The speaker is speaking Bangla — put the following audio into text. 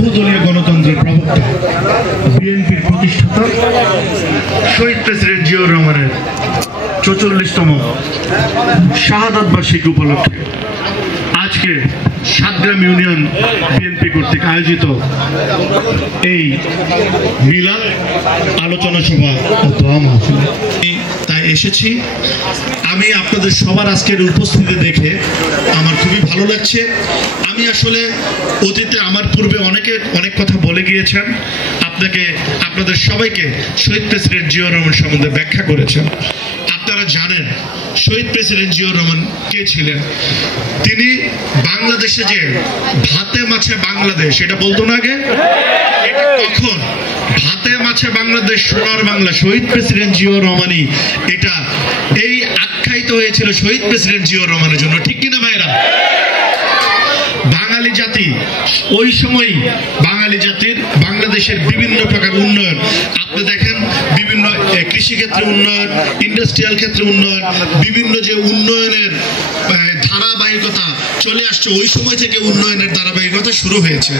বহুদলীয় গণতন্ত্রের প্রবক্তা, বিএনপির প্রতিষ্ঠাতা শহীদ প্রেসিডেন্ট জিয়াউর রহমানের ৪৪তম শাহাদাত বার্ষিকী উপলক্ষে আজকে সাতগ্রাম ইউনিয়ন বিএনপি কর্তৃক আয়োজিত এই মিলাদ আলোচনা সভা ও দোয়া মাহফিল তাই এসেছি। আমি আপনাদের সবার আজকের উপস্থিতি দেখে আমার খুবই ভালো লাগছে। আমি আসলে অতীতে আমার পূর্বে অনেক কথা বলে গিয়েছেন, আপনাদের সবাইকে শহীদ প্রেসিডেন্ট জিয়াউর রহমান সম্বন্ধে ব্যাখ্যা করেছেন। আপনারা জানেন শহীদ প্রেসিডেন্ট জিয়াউর রহমান কে ছিলেন। তিনি বাংলাদেশে যে ভাতে মাছে বাংলাদেশ এটা বলতো না আগে, এটা কখন ভাতে মাছে বাংলাদেশ সোনার বাংলা শহীদ প্রেসিডেন্ট জিয়াউর রহমানই এটা এই আখ্যায়িত হয়েছিল শহীদ প্রেসিডেন্ট জিয়াউর রহমানের জন্য, ঠিক কিনা ভাইরা? বাঙালি জাতি ওই সময় বাঙালি জাতির বাংলাদেশের বিভিন্ন প্রকার উন্নয়ন আপনি দেখেন, বিভিন্ন কৃষি ক্ষেত্রে উন্নয়ন, ইন্ডাস্ট্রিয়াল ক্ষেত্রে উন্নয়ন, বিভিন্ন যে উন্নয়নের ধারাবাহিকতা চলে আসছে ওই সময় থেকে উন্নয়নের ধারাবাহিকতা শুরু হয়েছে।